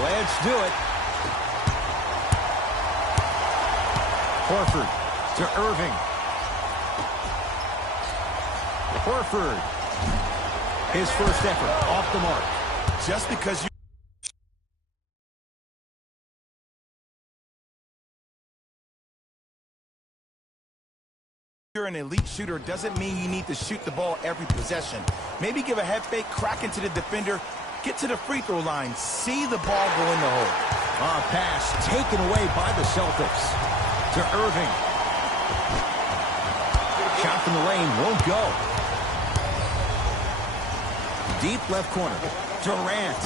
Let's do it. Horford to Irving. Horford. His first effort off the mark. Just because you're an elite shooter doesn't mean you need to shoot the ball every possession. Maybe give a head fake, crack into the defender, get to the free throw line, see the ball go in the hole. Pass taken away by the Celtics. To Irving. Shot from the lane won't go. Deep left corner. Durant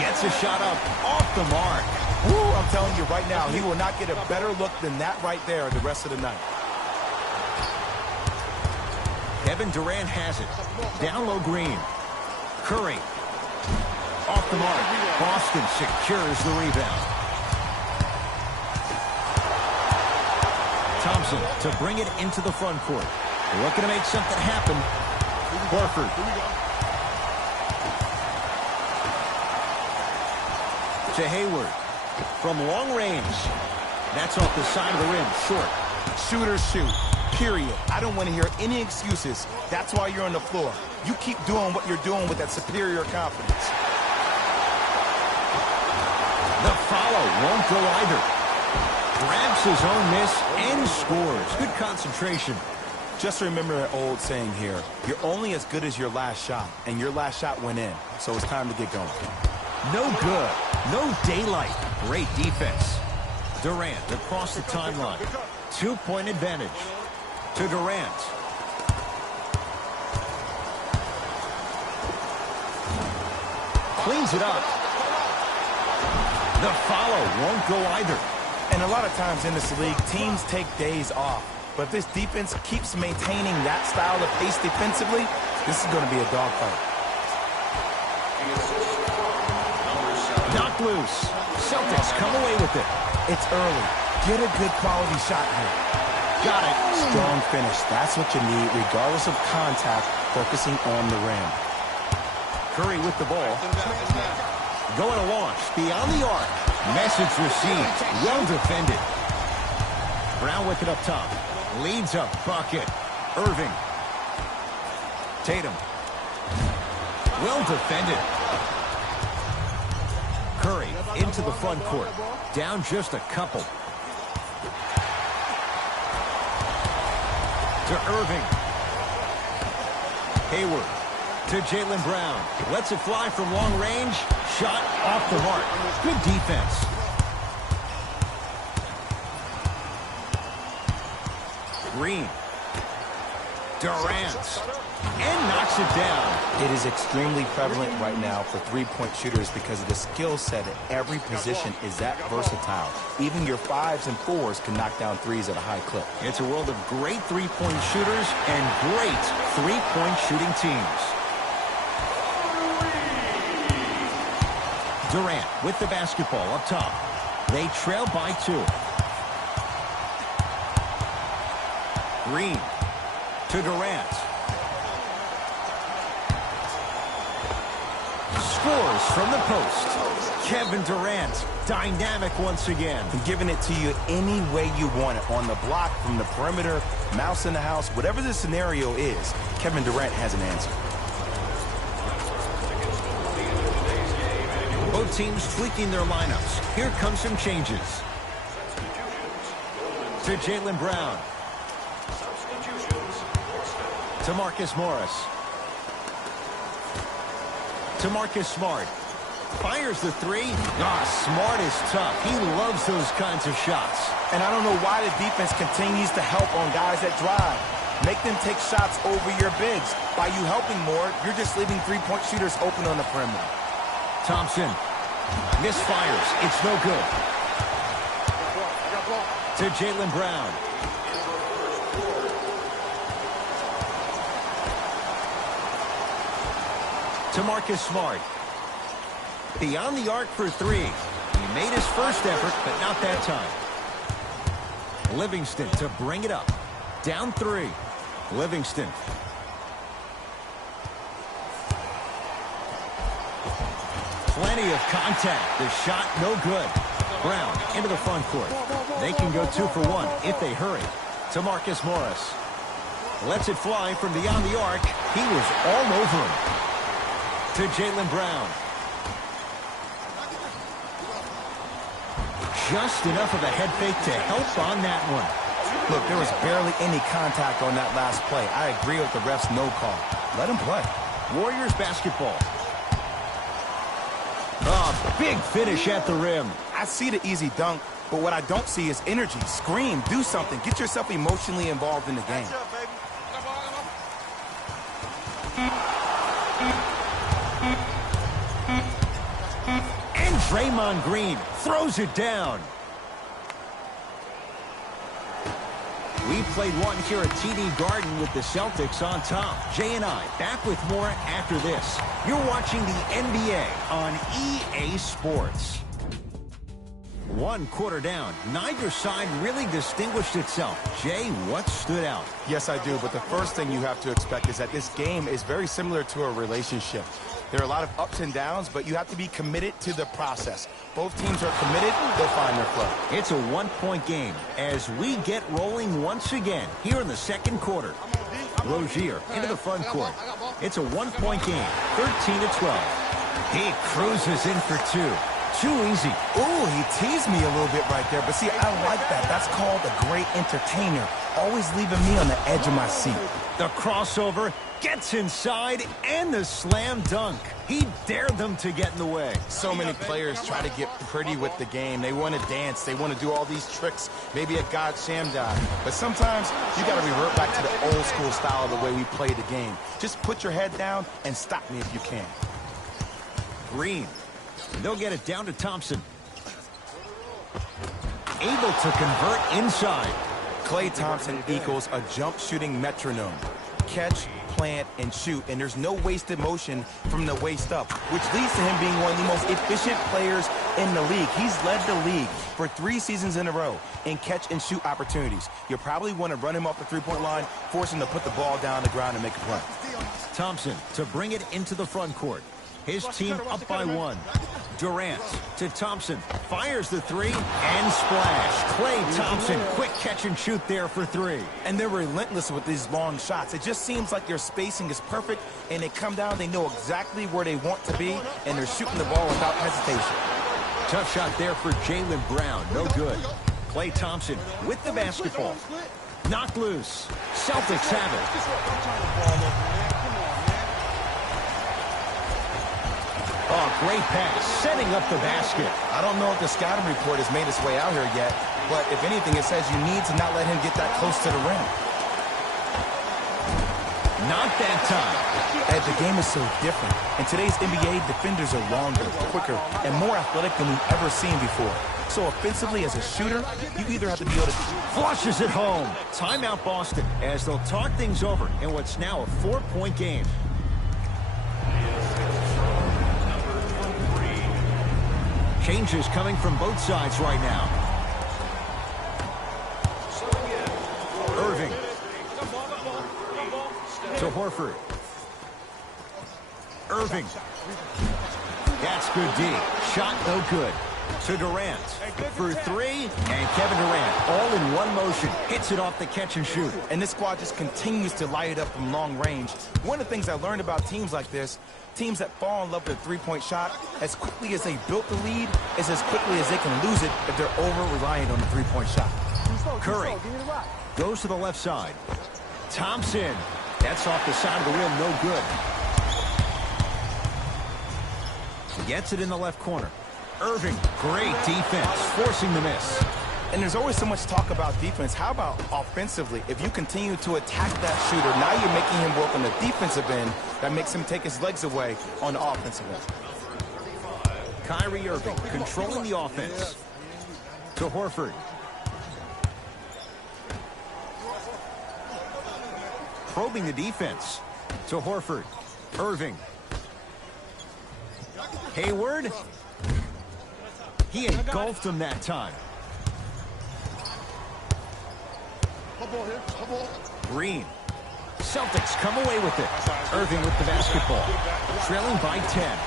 gets a shot up off the mark. Woo, I'm telling you right now, he will not get a better look than that right there the rest of the night. Kevin Durant has it. Down low Green. Curry. Off the mark. Boston secures the rebound. Thompson to bring it into the front court. Looking to make something happen. Horford. To Hayward. From long range. That's off the side of the rim. Short. Shooters shoot. Period. I don't want to hear any excuses. That's why you're on the floor. You keep doing what you're doing with that superior confidence. The follow won't go either. Grabs his own miss and scores. Good concentration. Just remember an old saying here. You're only as good as your last shot, and your last shot went in. So it's time to get going. No good. No daylight. Great defense. Durant across the timeline. 2-point advantage. To Durant. Cleans it up. The follow won't go either. And a lot of times in this league, teams take days off. But if this defense keeps maintaining that style of pace defensively, this is going to be a dogfight. Knocked loose. Celtics come away with it. It's early. Get a good quality shot here. Got it. Strong finish. That's what you need, regardless of contact, focusing on the rim. Curry with the ball. Going to launch beyond the arc. Message received. Well defended. Brown with it up top. Leads a bucket. Irving. Tatum. Well defended. Curry into the front court. Down just a couple. To Irving. Hayward. To Jaylen Brown. Lets it fly from long range. Shot off the mark. Good defense. Green. Durant. And knocks it down. It is extremely prevalent right now for three-point shooters because of the skill set at every position is that versatile. Even your 5s and 4s can knock down 3s at a high clip. It's a world of great three-point shooters and great three-point shooting teams. Durant with the basketball up top. They trail by 2. Green to Durant. Scores from the post. Kevin Durant, dynamic once again. And giving it to you any way you want it. On the block, from the perimeter, mouse in the house, whatever the scenario is, Kevin Durant has an answer. Both teams tweaking their lineups. Here come some changes. To Jaylen Brown. To Marcus Morris. To Marcus Smart. Fires the 3. Smart is tough. He loves those kinds of shots. And I don't know why the defense continues to help on guys that drive. Make them take shots over your bigs. By you helping more, you're just leaving three-point shooters open on the perimeter. Thompson misfires. It's no good. To Jaylen Brown. To Marcus Smart. Beyond the arc for 3. He made his first effort, but not that time. Livingston to bring it up. Down 3. Plenty of contact. The shot no good. Brown into the front court. They can go 2 for 1 if they hurry. To Marcus Morris. Lets it fly from beyond the arc. He was all over him. To Jaylen Brown. Just enough of a head fake to help on that one. Look, there was barely any contact on that last play. I agree with the ref's no call. Let him play. Warriors basketball. Big finish at the rim. I see the easy dunk, but what I don't see is energy. Scream, do something. Get yourself emotionally involved in the game. And Draymond Green throws it down. We played one here at TD Garden with the Celtics on top. Jay and I back with more after this. You're watching the NBA on EA Sports. 1 quarter down. Neither side really distinguished itself. Jay, what stood out? Yes, I do, but the first thing you have to expect is that this game is very similar to a relationship. There are a lot of ups and downs, but you have to be committed to the process. Both teams are committed, they'll find their flow. It's a 1-point game as we get rolling once again here in the second quarter. Rozier into the front court. It's a 1-point game, 13-12. He cruises in for 2. Too easy. Ooh, he teased me a little bit right there, but see, I like that. That's called a great entertainer. Always leaving me on the edge of my seat. The crossover gets inside and the slam dunk. He dared them to get in the way. So many players try to get pretty with the game. They want to dance. They want to do all these tricks, maybe a God Sham dive. But sometimes you got to revert back to the old school style of the way we play the game. Just put your head down and stop me if you can. Green. They'll get it down to Thompson. Able to convert inside. Klay Thompson equals a jump shooting metronome. Catch, plant, and shoot, and there's no wasted motion from the waist up, which leads to him being one of the most efficient players in the league. He's led the league for 3 seasons in a row in catch and shoot opportunities. You'll probably want to run him off the three-point line, force him to put the ball down on the ground and make a play. Thompson to bring it into the front court. His team up by 1. Durant to Thompson. Fires the 3 and splash. Klay Thompson, quick catch and shoot there for 3. And they're relentless with these long shots. It just seems like their spacing is perfect, and they come down, they know exactly where they want to be, and they're shooting the ball without hesitation. Tough shot there for Jaylen Brown. No good. Klay Thompson with the basketball. Knocked loose. Celtics have it. Oh, great pass, setting up the basket. I don't know if the scouting report has made its way out here yet, but if anything, it says you need to not let him get that close to the rim. Not that time. And the game is so different. In today's NBA, defenders are longer, quicker, and more athletic than we've ever seen before. So offensively, as a shooter, you either have to be able to... Flushes it home. Timeout Boston as they'll talk things over in what's now a 4-point game. Changes coming from both sides right now. Irving. To Horford. Irving. That's good D. Shot no good. To Durant. For 3. And Kevin Durant, all in one motion, hits it off the catch and shoot. And this squad just continues to light it up from long range. One of the things I learned about teams like this, teams that fall in love with a three-point shot, as quickly as they built the lead, is as quickly as they can lose it if they're over-reliant on the three-point shot. Curry goes to the left side. Thompson. That's off the side of the rim, no good. Gets it in the left corner. Irving, great defense, forcing the miss. And there's always so much talk about defense. How about offensively? If you continue to attack that shooter, now you're making him work on the defensive end. That makes him take his legs away on the offensive end. Kyrie Irving controlling the offense. To Horford. Probing the defense. To Horford. Irving. Hayward. He engulfed him that time. Green. Celtics come away with it. Irving with the basketball. Trailing by 10.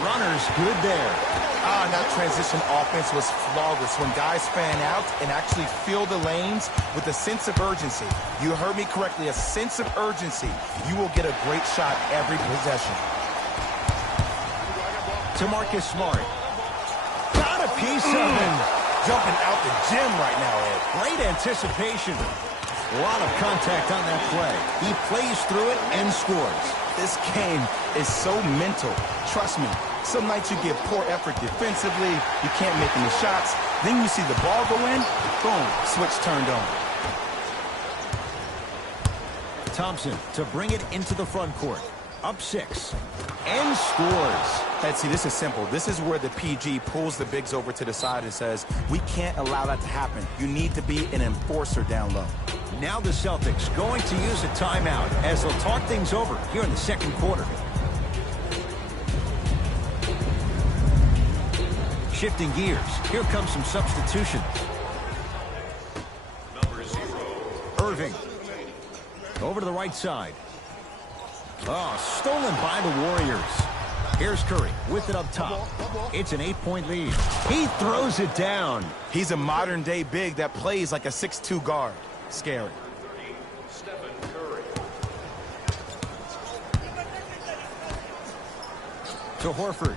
Runner's good there. That transition offense was flawless when guys fan out and actually fill the lanes with a sense of urgency. You heard me correctly, a sense of urgency. You will get a great shot every possession. To Marcus Smart. Got a piece of it. Jumping out the gym right now, Ed. Great anticipation. A lot of contact on that play. He plays through it and scores. This game is so mental. Trust me. Some nights you give poor effort defensively, you can't make any shots, then you see the ball go in, boom, switch turned on. Thompson to bring it into the front court. Up 6. And scores. Ed, see, this is simple. This is where the PG pulls the bigs over to the side and says, we can't allow that to happen. You need to be an enforcer down low. Now the Celtics going to use a timeout as they'll talk things over here in the second quarter. Shifting gears. Here comes some substitutions. Irving. Over to the right side. Oh, stolen by the Warriors. Here's Curry with it up top. It's an 8-point lead. He throws it down. He's a modern-day big that plays like a 6'2 guard. Scary. To Horford.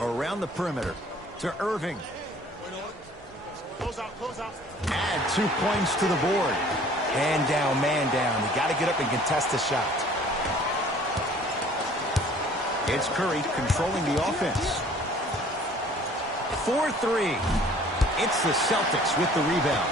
Around the perimeter. To Irving. Add 2 points to the board. Man down. You got to get up and contest the shot. It's Curry controlling the offense. 4-3. It's the Celtics with the rebound.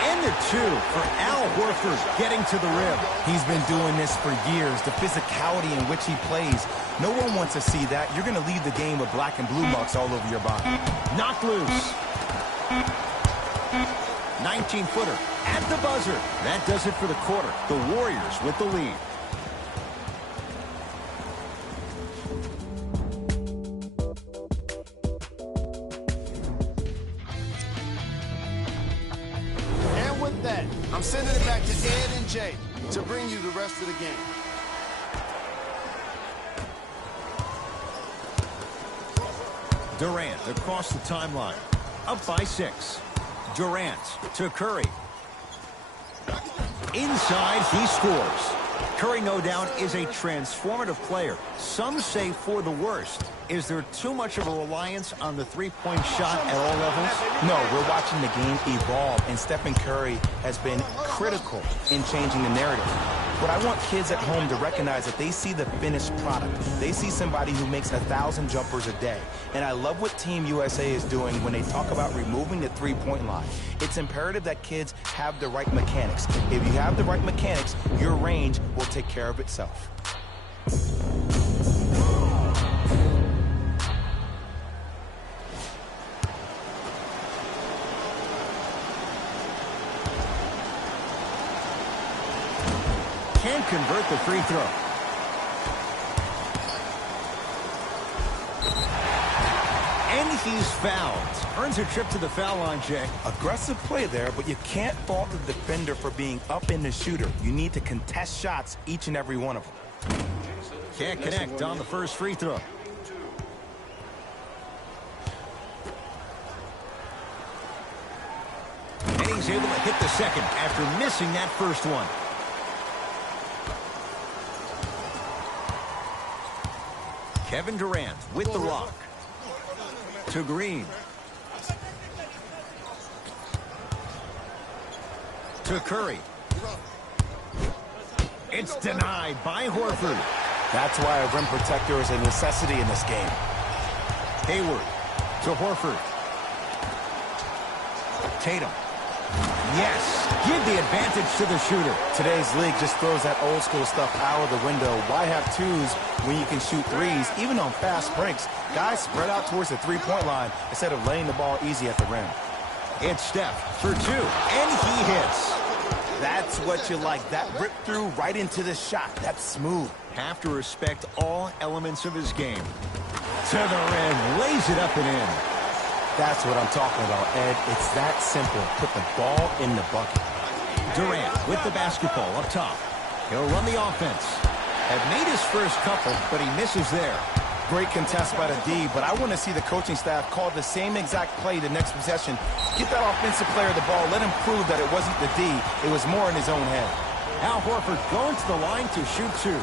And the 2 for Al Horford getting to the rim. He's been doing this for years. The physicality in which he plays. No one wants to see that. You're going to leave the game with black and blue marks all over your body. Knocked loose. 19-footer at the buzzer. That does it for the quarter. The Warriors with the lead. And with that, I'm sending it back to Ed and Jay to bring you the rest of the game. Durant across the timeline. Up by 6. Durant to Curry. Inside, he scores. Curry, no doubt, is a transformative player. Some say for the worst. Is there too much of a reliance on the three-point shot at all levels? No, we're watching the game evolve, and Stephen Curry has been critical in changing the narrative. But I want kids at home to recognize that they see the finished product. They see somebody who makes 1,000 jumpers a day. And I love what Team USA is doing when they talk about removing the three-point line. It's imperative that kids have the right mechanics. If you have the right mechanics, your range will take care of itself. Can't convert the free throw. And he's fouled. Earns a trip to the foul line, Jay. Aggressive play there, but you can't fault the defender for being up in the shooter. You need to contest shots, each and every one of them. Can't connect on the first free throw. And he's able to hit the second after missing that first one. Kevin Durant with the rock. To Green. To Curry. It's denied by Horford. That's why a rim protector is a necessity in this game. Hayward to Horford. Tatum. Yes, give the advantage to the shooter. Today's league just throws that old school stuff out of the window. Why have twos when you can shoot threes, even on fast breaks? Guys spread out towards the three-point line instead of laying the ball easy at the rim. It's Steph for 2, and he hits. That's what you like. That rip through right into the shot. That's smooth. Have to respect all elements of his game. To the rim, lays it up and in. That's what I'm talking about, Ed. It's that simple. Put the ball in the bucket. Durant with the basketball up top. He'll run the offense. Had made his first couple, but he misses there. Great contest by the D, but I want to see the coaching staff call the same exact play the next possession. Get that offensive player the ball. Let him prove that it wasn't the D. It was more in his own head. Al Horford going to the line to shoot two.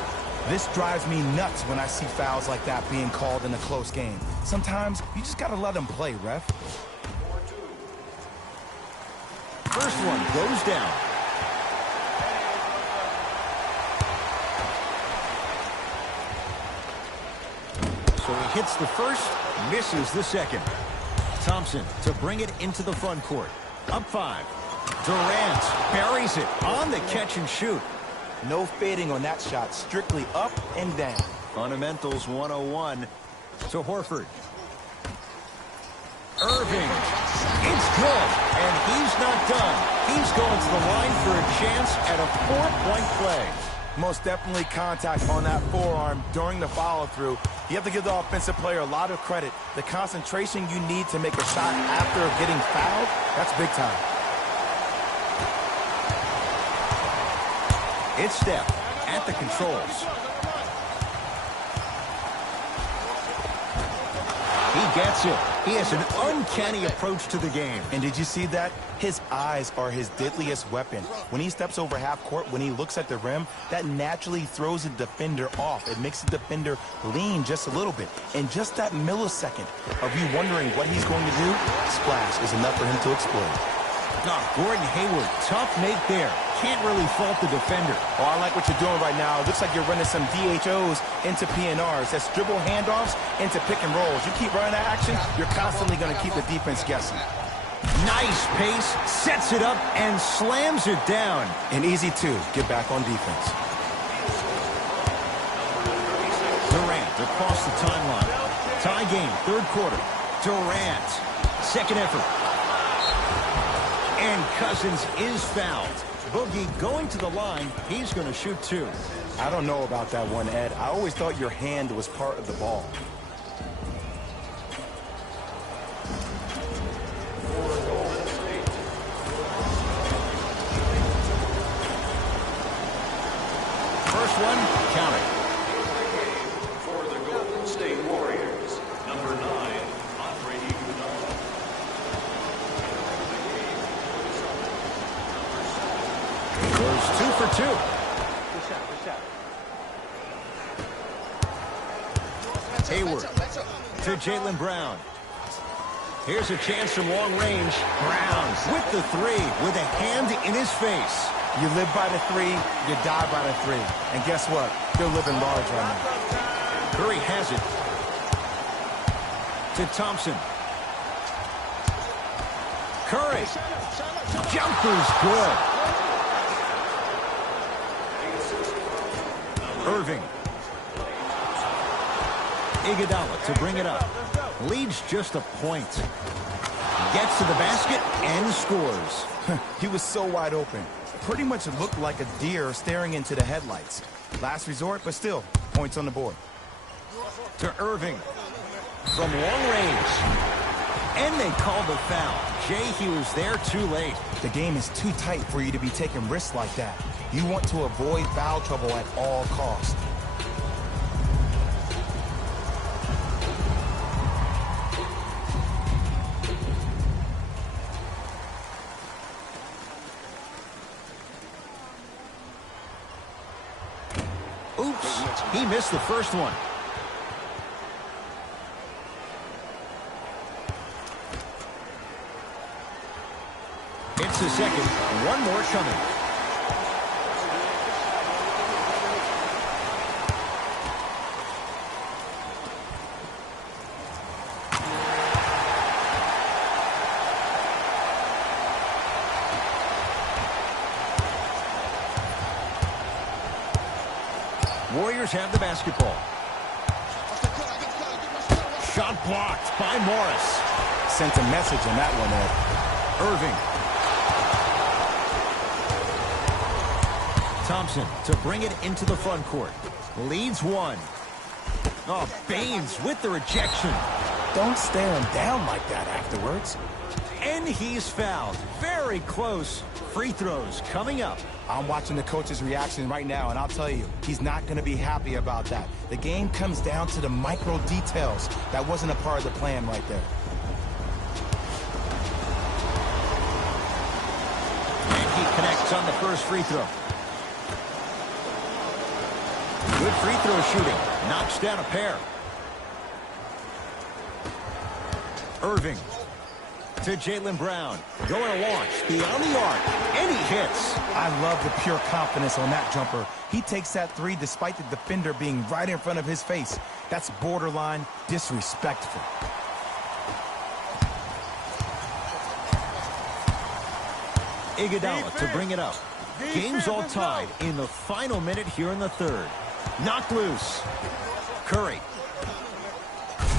This drives me nuts when I see fouls like that being called in a close game. Sometimes you just got to let them play, ref. First one goes down. So he hits the first, misses the second. Thompson to bring it into the front court. Up 5. Durant buries it on the catch and shoot. No fading on that shot, strictly up and down. Fundamentals 101 to Horford. Irving. It's good, and he's not done. He's going to the line for a chance at a 4-point play. Most definitely contact on that forearm during the follow-through. You have to give the offensive player a lot of credit. The concentration you need to make a shot after getting fouled, that's big time. It's Steph at the controls. He gets it. He has an uncanny approach to the game. And did you see that? His eyes are his deadliest weapon. When he steps over half court, when he looks at the rim, that naturally throws the defender off. It makes the defender lean just a little bit. And just that millisecond of you wondering what he's going to do, splash is enough for him to explode. Gordon Hayward, tough make there. Can't really fault the defender. Oh, I like what you're doing right now. It looks like you're running some DHOs into PNRs. That's dribble handoffs into pick and rolls. You keep running that action, you're constantly going to keep the defense guessing. Nice pace, sets it up, and slams it down. And easy, too. Get back on defense. Durant across the timeline. Tie game, third quarter. Durant, second effort. And Cousins is fouled. Boogie going to the line. He's going to shoot two. I don't know about that one, Ed. I always thought your hand was part of the ball. First one, count it. For the Golden State Warriors, number 9, Andre Iguodala. Goes 2 for 2. Hayward to Jaylen Brown. Here's a chance from long range. Brown with the 3 with a hand in his face. You live by the 3, you die by the 3. And guess what? You're living large right now. Curry has it. To Thompson. Curry. Jumper's good. Irving. Iguodala to bring it up. Leads just a point. Gets to the basket and scores. He was so wide open. Pretty much looked like a deer staring into the headlights. Last resort, but still, points on the board. To Irving. From long range. And they called the foul. Jay, he was there too late. The game is too tight for you to be taking risks like that. You want to avoid foul trouble at all costs. Oops, he missed the first one. It's the second. One more coming. Warriors have the basketball. Shot blocked by Morris. Sent a message on that one, Ed. Irving. Thompson to bring it into the front court. Leads one. Oh, Baines with the rejection. Don't stare him down like that afterwards. And he's fouled. Very close. Free throws coming up. I'm watching the coach's reaction right now, and I'll tell you, he's not going to be happy about that. The game comes down to the micro details. That wasn't a part of the plan right there. And he connects on the first free throw. Good free throw shooting. Knocks down a pair. Irving to Jaylen Brown. Going to launch beyond the arc. And he hits. I love the pure confidence on that jumper. He takes that three despite the defender being right in front of his face. That's borderline disrespectful. Iguodala to bring it up. Game's all tied in the final minute here in the third. Knocked loose. Curry.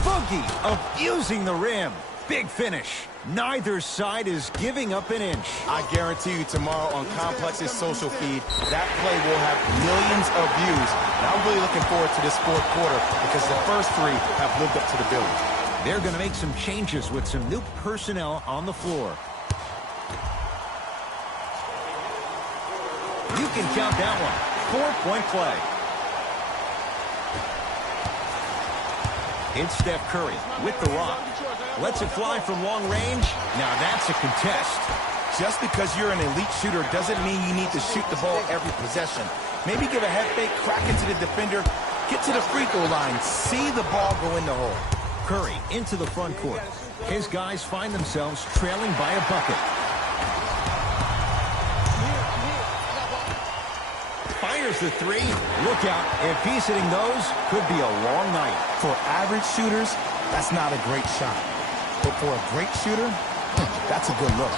Boogie abusing the rim. Big finish. Neither side is giving up an inch. I guarantee you tomorrow on Complex's social feed, that play will have millions of views. And I'm really looking forward to this fourth quarter because the first three have lived up to the billing. They're going to make some changes with some new personnel on the floor. You can count that one. 4-point play. It's Steph Curry with the rock. Lets it fly from long range. Now that's a contest. Just because you're an elite shooter doesn't mean you need to shoot the ball every possession. Maybe give a head fake, crack into the defender, get to the free throw line, see the ball go in the hole. Curry into the front court. His guys find themselves trailing by a bucket. Fires the three. Look out. If he's hitting those, could be a long night. For average shooters, that's not a great shot. But for a great shooter, that's a good look.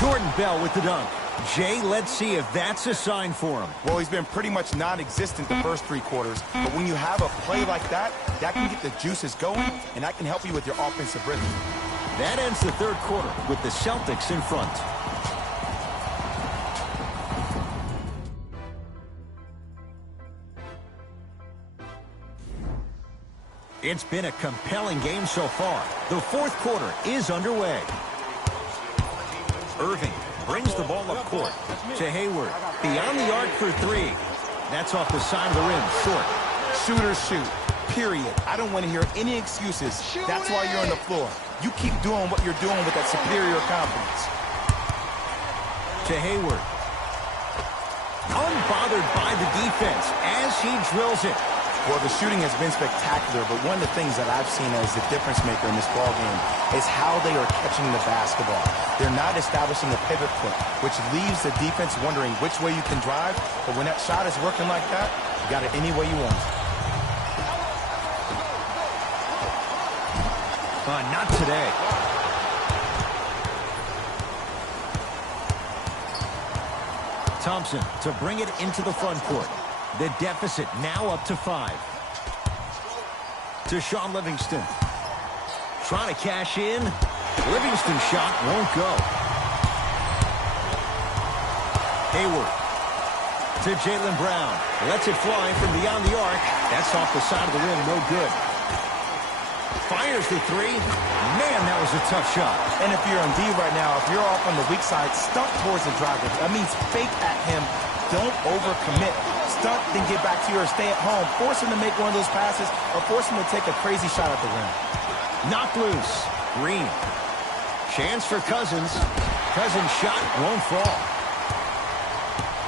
Jordan Bell with the dunk. Jay, let's see if that's a sign for him. Well, he's been pretty much non-existent the first three quarters. But when you have a play like that, that can get the juices going, and that can help you with your offensive rhythm. That ends the third quarter with the Celtics in front. It's been a compelling game so far. The fourth quarter is underway. Irving brings the ball up court to Hayward. Beyond the arc for three. That's off the side of the rim, short. Shooters shoot, period. I don't want to hear any excuses. That's why you're on the floor. You keep doing what you're doing with that superior confidence. To Hayward. Unbothered by the defense as he drills it. Well, the shooting has been spectacular, but one of the things that I've seen as the difference maker in this ballgame is how they are catching the basketball. They're not establishing a pivot foot, which leaves the defense wondering which way you can drive, but when that shot is working like that, you got it any way you want. Not today. Thompson to bring it into the front court. The deficit now up to 5. To Sean Livingston. Trying to cash in. Livingston's shot won't go. Hayward. To Jaylen Brown. Lets it fly from beyond the arc. That's off the side of the rim. No good. Fires the three. Man, that was a tough shot. And if you're on D right now, if you're off on the weak side, stunt towards the driver. That means fake at him. Don't overcommit. Stunt, then get back to you or stay at home. Force him to make one of those passes or force him to take a crazy shot at the rim. Knocked loose. Green. Chance for Cousins. Cousins' shot won't fall.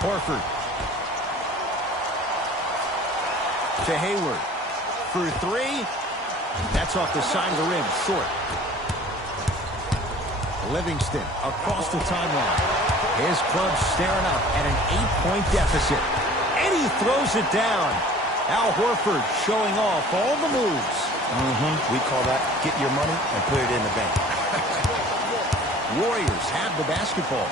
Horford. To Hayward. For three. That's off the side of the rim. Short. Livingston across the timeline. His club staring up at an 8-point deficit. And he throws it down. Al Horford showing off all the moves. We call that get your money and put it in the bank. Warriors have the basketball.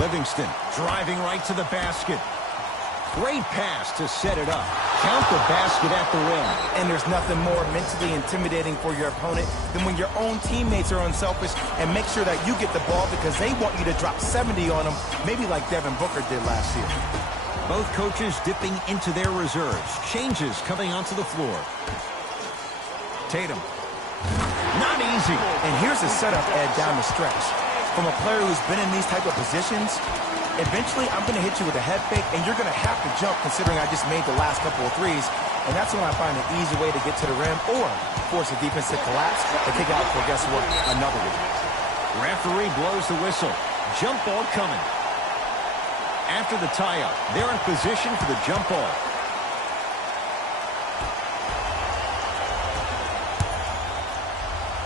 Livingston driving right to the basket. Great pass to set it up. Count the basket at the rim. And there's nothing more mentally intimidating for your opponent than when your own teammates are unselfish and make sure that you get the ball because they want you to drop 70 on them, maybe like Devin Booker did last year. Both coaches dipping into their reserves. Changes coming onto the floor. Tatum. Not easy. And here's the setup, Ed, down the stretch. From a player who's been in these type of positions, eventually I'm going to hit you with a head fake, and you're going to have to jump considering I just made the last couple of threes. And that's when I find an easy way to get to the rim or force the defense to collapse and kick out for, guess what, another one. Referee blows the whistle. Jump ball coming. After the tie-up, they're in position for the jump ball.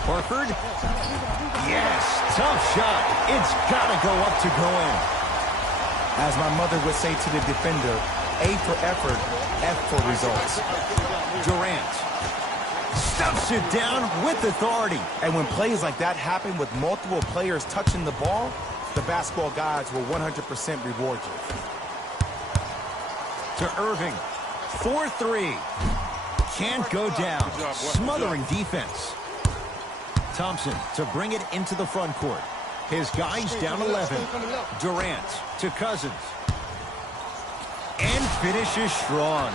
Horford. Yes, tough shot. It's got to go up to go in. As my mother would say to the defender, A for effort, F for results. Durant stuffs it down with authority. And when plays like that happen with multiple players touching the ball, the basketball gods will 100% reward you. To Irving. 4-3. Can't go down. Smothering defense. Thompson to bring it into the front court. His guys down 11. Durant to Cousins. And finishes strong.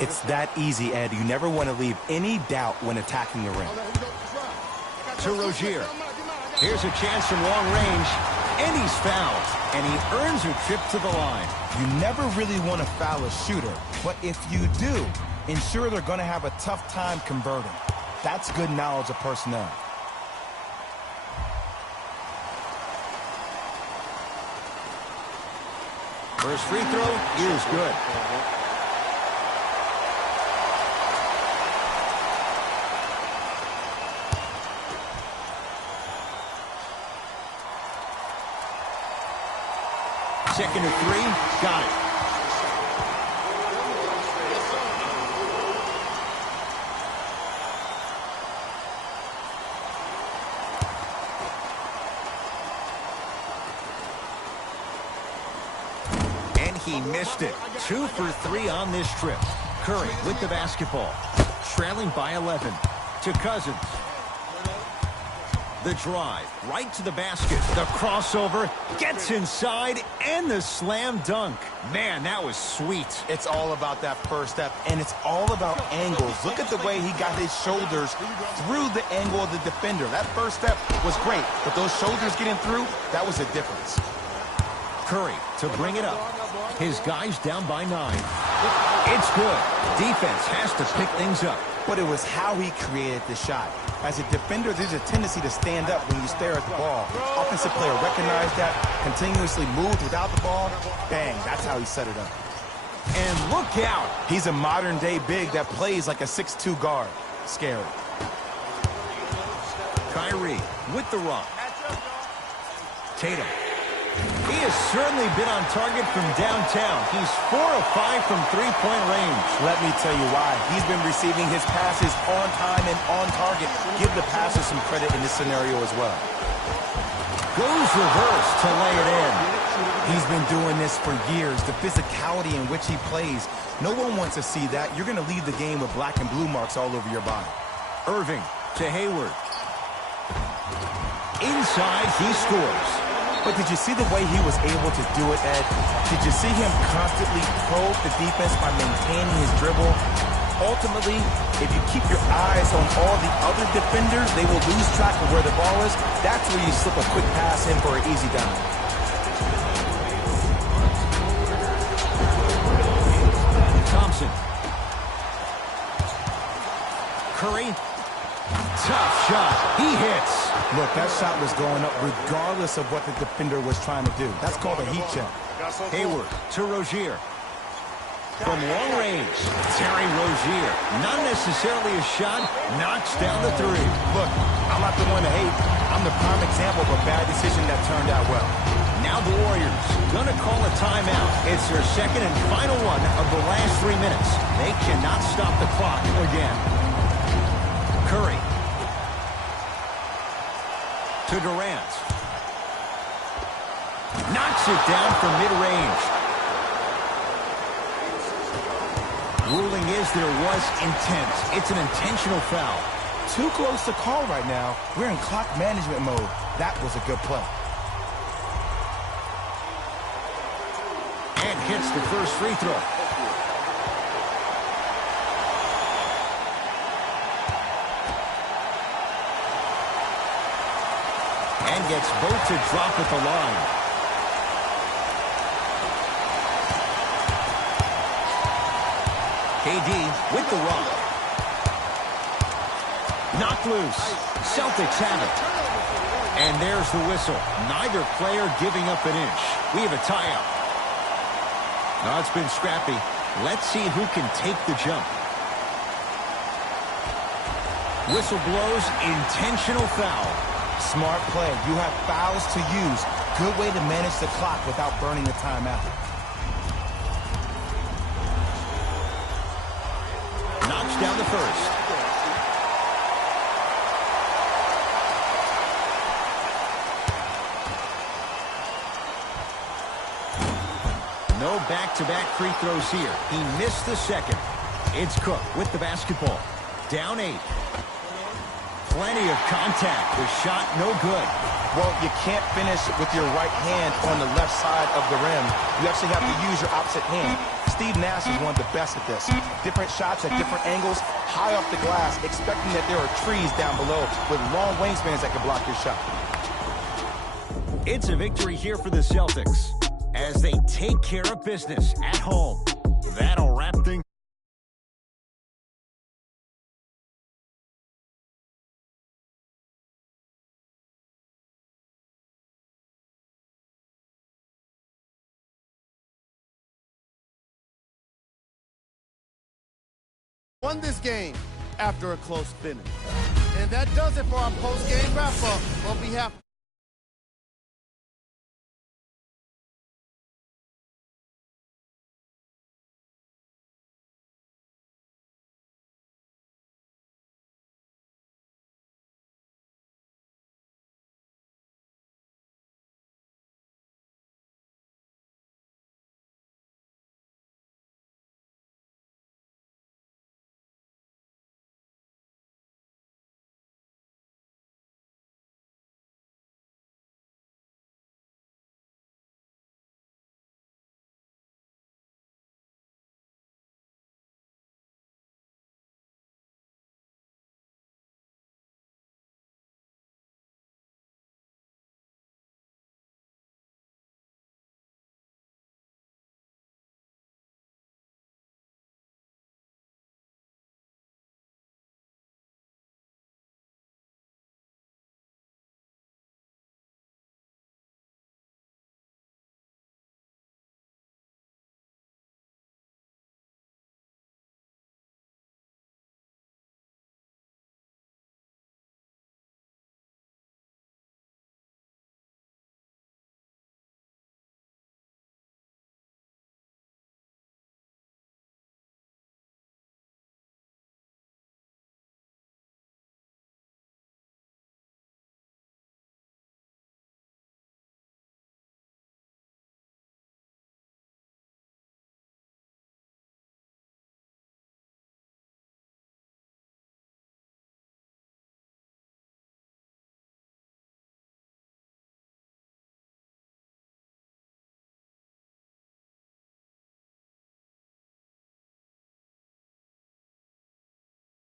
It's that easy, Ed. You never want to leave any doubt when attacking the rim. To Rozier. Here's a chance from long range. And he's fouled. And he earns a trip to the line. You never really want to foul a shooter. But if you do, ensure they're going to have a tough time converting. That's good knowledge of personnel. First free throw is good. Second and 3, got it. He missed it. 2 for 3 on this trip. Curry with the basketball. Trailing by 11. To Cousins. The drive. Right to the basket. The crossover. Gets inside. And the slam dunk. Man, that was sweet. It's all about that first step. And it's all about angles. Look at the way he got his shoulders through the angle of the defender. That first step was great. But those shoulders getting through, that was a difference. Curry to bring it up. His guys down by 9. It's good. Defense has to pick things up. But it was how he created the shot. As a defender, there's a tendency to stand up when you stare at the ball. Offensive player recognized that, continuously moved without the ball. Bang, that's how he set it up. And look out. He's a modern-day big that plays like a 6'2 guard. Scary. Kyrie with the run. Tatum. He has certainly been on target from downtown. He's 4 of 5 from three-point range. Let me tell you why. He's been receiving his passes on time and on target. Give the passer some credit in this scenario as well. Goes reverse to lay it in. He's been doing this for years. The physicality in which he plays. No one wants to see that. You're going to leave the game with black and blue marks all over your body. Irving to Hayward. Inside, he scores. But did you see the way he was able to do it, Ed? Did you see him constantly probe the defense by maintaining his dribble? Ultimately, if you keep your eyes on all the other defenders, they will lose track of where the ball is. That's where you slip a quick pass in for an easy dime. Thompson. Curry. Tough shot. He hits. Look, that shot was going up regardless of what the defender was trying to do. That's called a heat check. Hayward to Rozier. From long range, Terry Rozier. Not necessarily a shot, knocks down the 3. Look, I'm not the one to hate. I'm the prime example of a bad decision that turned out well. Now the Warriors gonna call a timeout. It's their second and final one of the last 3 minutes. They cannot stop the clock again. Curry. To Durant. Knocks it down from mid-range. Ruling is there was intent. It's an intentional foul. Too close to call right now. We're in clock management mode. That was a good play. And hits the first free throw. And gets both to drop at the line. KD with the rock. Knocked loose. Celtics have it. And there's the whistle. Neither player giving up an inch. We have a tie-up. Now it's been scrappy. Let's see who can take the jump. Whistle blows. Intentional foul. Smart play. You have fouls to use. Good way to manage the clock without burning the timeout. Knocks down the first. No back-to-back free throws here. He missed the second. It's Cook with the basketball. Down 8. Plenty of contact. The shot no good. Well, you can't finish with your right hand on the left side of the rim. You actually have to use your opposite hand. Steve Nash is one of the best at this. Different shots at different angles, high off the glass, expecting that there are trees down below with long wingspans that can block your shot. It's a victory here for the Celtics as they take care of business at home. That'll wrap things. Won this game after a close finish. And that does it for our post-game wrap-up on behalf